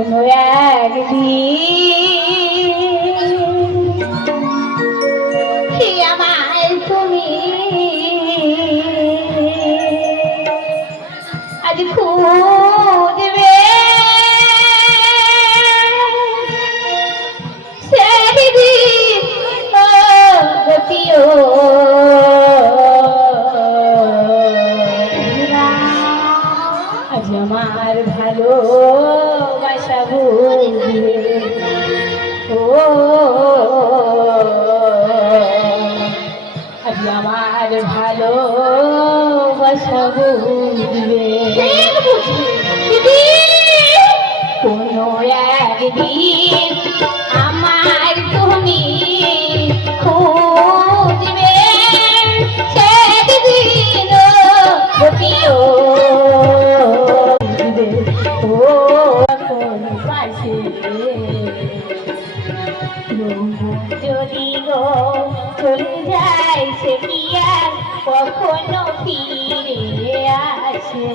কোনো একদিন আমার তুমি আজ খুঁজবে সেদিন গতিও আজ আমার ভালোবাসা বুঝবে ও আজ আমার ভালোবাসা বুঝবে কোনো একদিন আমার তুমি খুঁজবে সেদিন গতিও যদি গো চলে যায় সে কি আর কখনো ফিরে আসে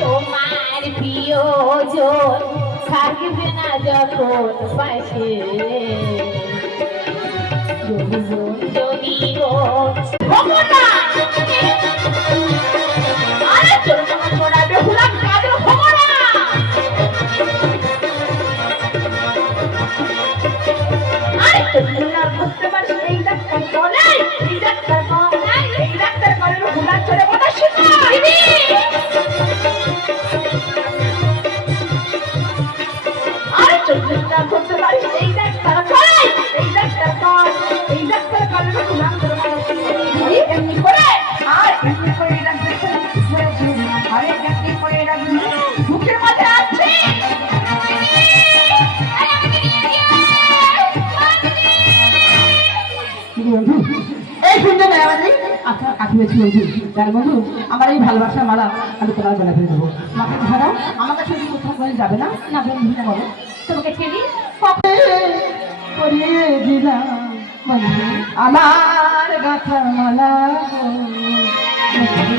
তোমার প্রিয়জন থাকবে না যখন পাশে যদি গো বুঝতে পারছি এই ডাক্তার বলে এই ডাক্তার বলে এই ডাক্তার বলে ভুলা চলে কথা শুনো আরে চলতে বুঝতে পারছি এই ডাক্তার বলে এই ডাক্তার বলে এই ডাক্তার বলে ভুলা চলে এমনি করে আর এমনি করে ডাক্তার আরে এমনি করে ডাক্তার বুকের মাঝে আছে এই শুনতে না আমাদের আচ্ছা কাকিয়েছি বন্ধু যার বন্ধু আমার এই ভালোবাসার মালা আমি তোমার গলা ফেলে দেবো মাকে ধরাও আমার কাছে কোথাও করে যাবে না না বন্ধু না বলো তোমাকে ছেড়ে করিয়ে দিলাম বন্ধু আমার গাথা মালা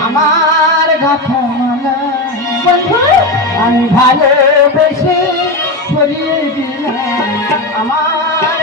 আমার গাথা মালা বন্ধু আমি ভালোবেসে করিয়ে দিলাম আমার